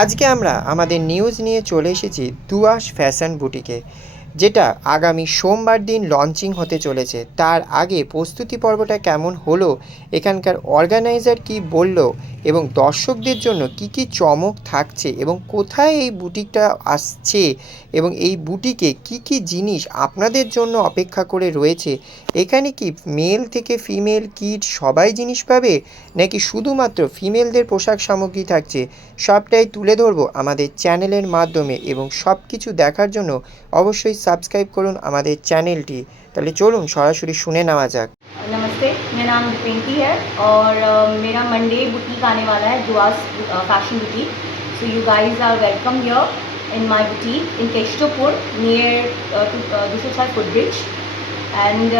আজকে আমরা আমাদের নিউজ নিয়ে চলে এসেছি দুয়াস ফ্যাশন বুটিকে, যেটা আগামী সোমবার দিন লঞ্চিং হতে চলেছে। তার আগে প্রস্তুতি পর্বটা কেমন হলো, এখানকার অর্গানাইজার কি বলল এবং দর্শকদের জন্য কি কি চমক থাকছে এবং কোথায় এই বুটিকটা আসছে এবং এই বুটিকে কি কি জিনিস আপনাদের জন্য অপেক্ষা করে রয়েছে, এখানে কি মেল থেকে ফিমেল কিড সবাই জিনিস পাবে নাকি শুধুমাত্র ফিমেলদের পোশাক সামগ্রী থাকছে, সবটাই তুলে ধরবো আমাদের চ্যানেলের মাধ্যমে। এবং সব কিছু দেখার জন্য অবশ্যই সাবস্ক্রাইব করুন আমাদের চ্যানেলটি। তাহলে চলুন সরাসরি শুনে নেওয়া যাক। नमस्ते, मेरा नाम दीपेंती है और मेरा मंडे बुटीक आने वाला है, Dua's fashion boutique. So you guys are welcome here in my boutique in Keshtapur near Dushasar Footbridge, and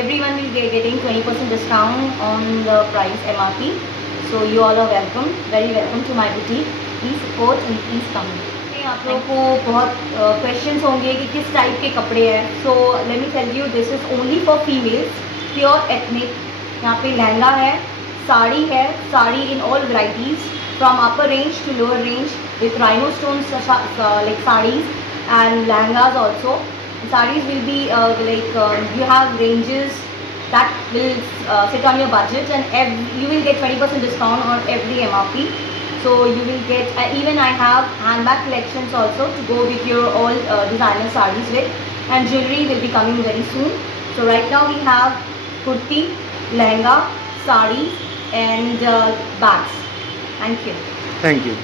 everyone will be getting 20% discount on the price MRP. So you all are welcome, very welcome to my boutique. Please support and please come. आप लोगों को बहुत questions होंगे कि किस type के कपड़े हैं. So let me tell you, this is only for females, pure ethnic. यहाँ पे लहंगा है, sari in all varieties from upper range to lower range with rhinestones like sarees and lehengas also. Sarees will be you have ranges that will sit on your budget, and you will get 20% discount on every MRP. So you will get even I have handbag collections also to go with your all designer sarees with, and jewelry will be coming very soon. So right now we have kurti, lehenga, sarees and bags. Thank you. Thank you.